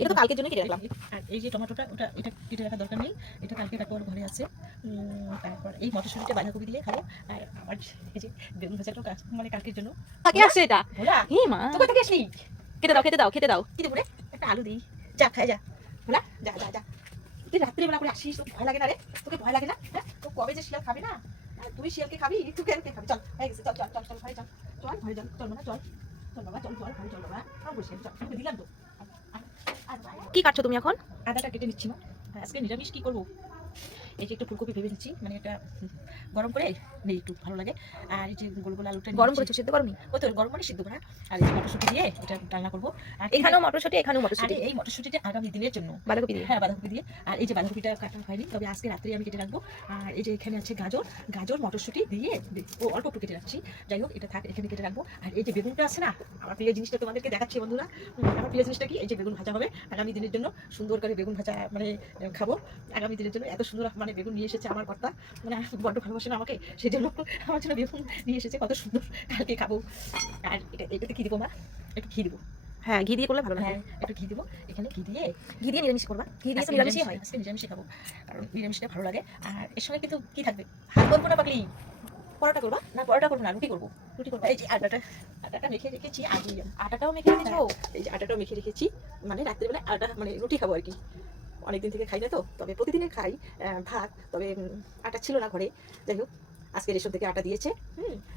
এটা তো কালকের জন্য কেটে রাখলাম। আর এই যে টমেটোটা ওটা এটা কেটে রাখার দরকার নেই, এটা কালকে কাটবো, আর ঘরে আছে। তারপর এই মটরশুঁটিটা বাঁধাকপি দিয়ে খাবো। আর আমার এই যে বেগুন ভাজাটাও মানে কালকের জন্য। কাকে আসছে এটা? ভোলা হে মা, তুই কোথা থেকে আসলি? খেতে দাও খেতে দাও খেতে দাও। কি দেবো রে? একটা আলু দিই, যা খায় যা। ভোলা যা যা যা। তুই রাত্রিবেলা করে আসিস, তোকে ভয় লাগে না রে? তোকে ভয় লাগে না? হ্যাঁ, তো কবে যে শিয়াল খাবে না, তুই শিয়ালকে খাবি, তুই কেন খাবি? চল হয়ে গেছে, চল চল চল চল ঘরে চল, চল ঘরে চল, চল বাবা চল, চল বাবা চল, চল ঘরে চল বাবা। আমি বসে চল, তোকে দিলাম তো। কি কাটছো তুমি এখন? আদাটা কেটে নিচ্ছি মা। আজকে নিরামিষ কি করবো, এই যে একটু ফুলকপি ভেবে নিচ্ছি, মানে এটা গরম করে নেই, একটু ভালো লাগে। আর এই যে গোল গোল আলুটা গরম করেছো, সিদ্ধ করনি? ওই তো গরম মানে সিদ্ধ করা। আর এই যে মটরশুঁটি দিয়ে এটা ডালনা করবো। আর এখানেও মটরশুঁটি, এখানেও মটরশুঁটি। এই মটরশুঁটিটা আগামী দিনের জন্য বাঁধাকপি দিয়ে? হ্যাঁ, বাঁধাকপি দিয়ে। আর এই যে বাঁধাকপিটা কাটা হয়নি, তবে আজকে রাত্রে আমি কেটে রাখবো। আর এই যে এখানে আছে গাজর, গাজর মটরশুঁটি দিয়ে ও অল্প একটু কেটে রাখছি। যাই হোক, এটা থাক, এখানে কেটে রাখবো। আর এই যে বেগুনটা আছে না, আমার প্রিয় জিনিসটা তোমাদেরকে দেখাচ্ছি বন্ধুরা। আমার প্রিয় জিনিসটা কি, এই যে বেগুন ভাজা হবে আগামী দিনের জন্য। সুন্দর করে বেগুন ভাজা মানে খাবো আগামী দিনের জন্য। এত সুন্দর মানে বেগুন নিয়ে এসেছে আমার কর্তা, মানে বড্ড ভালোবাসে না আমাকে, সেই জন্য আমার জন্য বেগুন নিয়ে এসেছে, কত সুন্দর, কালকে খাবো। আর এটাতে কি দেবো মা? একটু ঘি দেবো। হ্যাঁ, ঘি দিয়ে করলে ভালো লাগে। হ্যাঁ, একটু ঘি দেবো এখানে, ঘি দিয়ে নিরামিষ করবা? ঘি দিয়ে তো নিরামিষই হয়। আজকে নিরামিষই খাবো, কারণ নিরামিষটা ভালো লাগে। আর এর সঙ্গে কিন্তু কি থাকবে, হাত করবো না পাকলি। পরোটা করবা? না, পরোটা করবো না, রুটি করবো। রুটি করবা? এই যে আটাটা মেখে রেখেছি আজই। আটাটাও মেখে রেখেছো? এই যে আটাটাও মেখে রেখেছি, মানে রাত্রিবেলা আটা মানে রুটি খাবো আর কি। অনেকদিন থেকে খাই না তো, তবে প্রতিদিনে খাই ভাত, তবে আটা ছিল না ঘরে। যাই হোক, আজকে রেশন থেকে আটা দিয়েছে।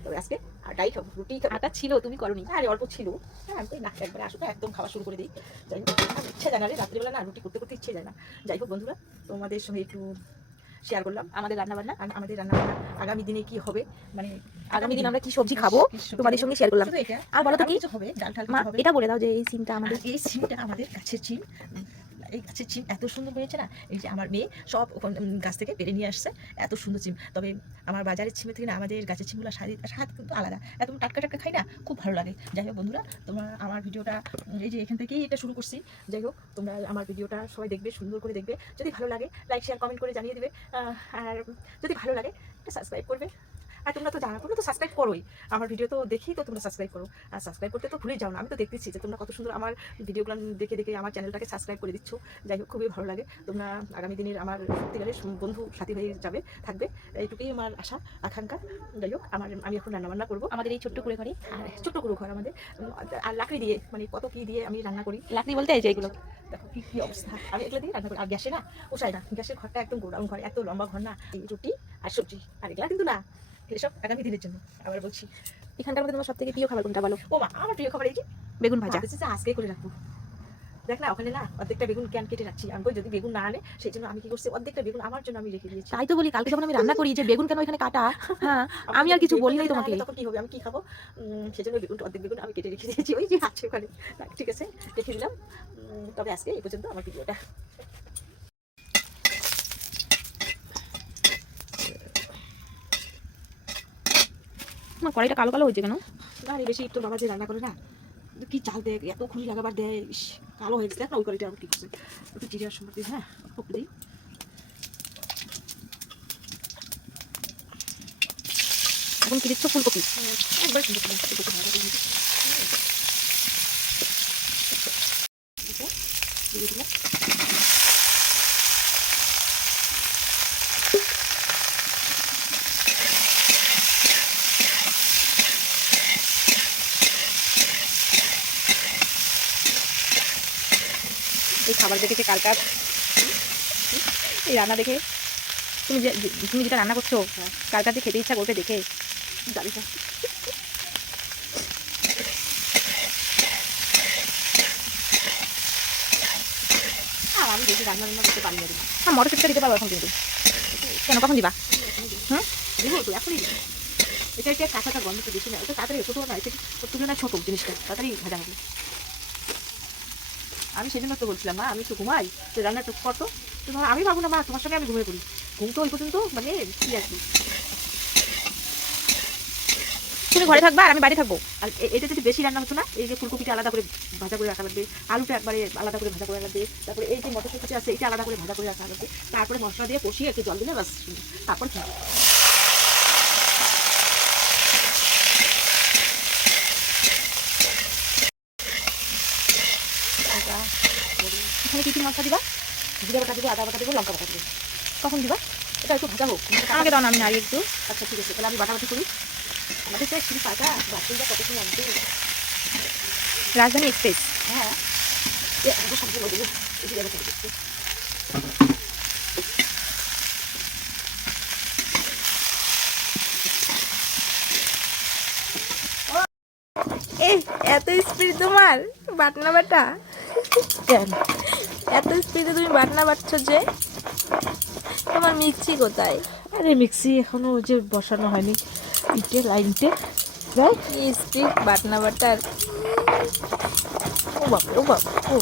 তবে আজকে আটাই খাবো, রুটি খাবো। আটা ছিল, তুমি করনি? আরে অল্প ছিল। হ্যাঁ, আমি না একবারে আসুক একদম খাওয়া শুরু করে দিই। যাই হোক, ইচ্ছে যায় না রে রাত্রিবেলা, না রুটি করতে করতে ইচ্ছে যায় না। যাই হোক বন্ধুরা, তোমাদের সঙ্গে একটু শেয়ার করলাম আমাদের রান্না বান্না, আমাদের রান্নাবান্না আগামী দিনে কি হবে, মানে আগামী দিন আমরা কি সবজি খাবো তোমাদের সঙ্গে শেয়ার করলাম। আর বলো তো কি হবে, ডাল ঠাল মা, হবে। এটা বলে দাও যে এই সিমটা আমাদের, এই সিমটা আমাদের গাছের সিম। এই গাছের সিম এত সুন্দর হয়েছে না, এই যে আমার মেয়ে সব গাছ থেকে পেরে নিয়ে আসছে, এত সুন্দর সিম। তবে আমার বাজারের সিমের থেকে না আমাদের গাছের সিমগুলো স্বাদ কিন্তু আলাদা, একদম টাটকা টাটকা খাই না, খুব ভালো লাগে। যাই হোক বন্ধুরা, তোমরা আমার ভিডিওটা এই যে এখান থেকেই এটা শুরু করছি। যাই হোক, তোমরা আমার ভিডিওটা সবাই দেখবে, সুন্দর করে দেখবে। যদি ভালো লাগে লাইক শেয়ার কমেন্ট করে জানিয়ে দেবে। আর যদি ভালো লাগে একটা সাবস্ক্রাইব করবে। আর তোমরা তো জানো, তোমরা তো সাবস্ক্রাইব করোই, আমার ভিডিও তো দেখেই তো তোমরা সাবস্ক্রাইব করো। আর সাবস্ক্রাইব করতে তো ভুলে যাও না, আমি তো দেখতেছি যে তোমরা কত সুন্দর আমার ভিডিওগুলো দেখে দেখে আমার চ্যানেলটাকে সাবস্ক্রাইব করে দিচ্ছ। যাই হোক, খুবই ভালো লাগে। তোমরা আগামী দিনের আমার সত্যিকারের বন্ধু সাথী হয়ে যাবে, থাকবে, এইটুকুই আমার আশা আকাঙ্ক্ষা। যাই হোক, আমি এখন রান্নাবান্না করবো আমাদের এই ছোট্ট কুড়ে ঘরে। আর ছোট্ট কুড়ো ঘর আমাদের, আর লাকড়ি দিয়ে, মানে কত কী দিয়ে আমি রান্না করি। লাকড়ি বলতে এই যে এগুলো দেখো কি কি অবস্থা, আমি এগুলো দিয়ে রান্না করি। আর গ্যাসে না পোষায় না, গ্যাসের ঘরটা একদম গোডাউন ঘর, এত লম্বা ঘর না। এই রুটি আর সবজি, আর এগুলা কিন্তু না, এসব আগামী দিনের জন্য। আবার বলছি, এখানকার মধ্যে তোমার সব থেকে প্রিয় খাবার কোনটা বলো? ও মা, আমার প্রিয় খাবার এই যে বেগুন ভাজা। আজকে করে রাখবো। দেখ না ওখানে না অর্ধেকটা বেগুন ক্যান কেটে রাখছি, আমি যদি বেগুন না আনে সেই জন্য আমি কি করছি, অর্ধেকটা বেগুন আমার জন্য আমি রেখে দিয়েছি। তাই তো বলি, কালকে যখন আমি রান্না করি যে বেগুন কেন এখানে কাটা, হ্যাঁ আমি আর কিছু বলি নাই তোমাকে। তখন কি হবে, আমি কি খাবো, সেজন্য বেগুনটা, অর্ধেক বেগুন আমি কেটে রেখে দিয়েছি, ওই যে আছে ওখানে। ঠিক আছে, রেখে দিলাম। তবে আজকে এই পর্যন্ত আমার ভিডিওটা। আমার কড়াইটা কালো কালো হয়েছে কেন? না রে, বেশি তোর বাবা যে রান্না করে না, কি চাল দেয়, এত খুঁড়ি লাগাবার দেয়, কালো হয়ে গেছে। দেখ না ওই কড়াইটা আমার কি করছে, একটু জিরে আর সম্পর্কে, হ্যাঁ পকড়ে দিই। এখন কি দিচ্ছ? ফুলকপি? একবার ফুলকপি ভালো করে দিয়ে দিলাম। এই খাবার দেখে কার কার, এই রান্না দেখে তুমি যেটা রান্না করছো কার কাছে খেতে ইচ্ছা করবে দেখে জানি না। আমি বেশি রান্না করতে পারি না। হ্যাঁ, মটরশুঁটিটা দিতে পারবো এখন কিন্তু। কেন, কখন দিবা? দেবো তো এখনই। এটা একটা কাঁচাটা গন্ধটা বেশি না, ওটা তাড়াতাড়ি ছোটো না, এটা তুলনায় ছোটো জিনিসটা, তাড়াতাড়ি ভাজা হবে। আমি সেই জন্য তো বলছিলাম মা, আমি তো ঘুমাই, তো রান্না তো করতো। তোমার আমি পাবো না মা, তোমার সঙ্গে আমি ঘুমিয়ে পড়ি। ঘুম তো ওই পর্যন্ত, মানে কি আর কি। তুমি ঘরে থাকবা আর আমি বাইরে থাকবো। আর এটা যদি বেশি রান্না হতো না, এই যে ফুলকপিটা আলাদা করে ভাজা করে রাখা লাগবে, আলুটা একবারে আলাদা করে ভাজা করে লাগবে, তারপরে এই যে মটরশুঁটি আছে এটা আলাদা করে ভাজা করে রাখা লাগবে, তারপরে মশলা দিয়ে কষিয়ে একটু জল দিলে বাস, তারপর কি এখানে কি কি মশলা দিবা? জিরা বাটা দেবো, আদা বাটা দেবো, লঙ্কা বাটা দেবো। কখন দিবা? এটা একটু ভাজা হোক। আমাকে দাও না, আমি নাড়ি একটু। আচ্ছা ঠিক আছে, তাহলে আমি বাটাবাটি করি। আমাদের তো শিল পাতা বাটিটা কত সময় আনতে। রাজধানী এক্সপ্রেস। হ্যাঁ একটু সবজি দেবো, জিরা বাটা দেবো। এই এত স্পিড তোমার বাটনা বাটা? কেন? এত স্পিডে তুমি বাটনা বাটছো যে? তোমার মিক্সি কোথায়? আরে মিক্সি এখনো ওই যে বসানো হয়নি, ইটে লাইনতে। কি স্পিড বাটনা বাটার! ও বাবা ও বাবা ও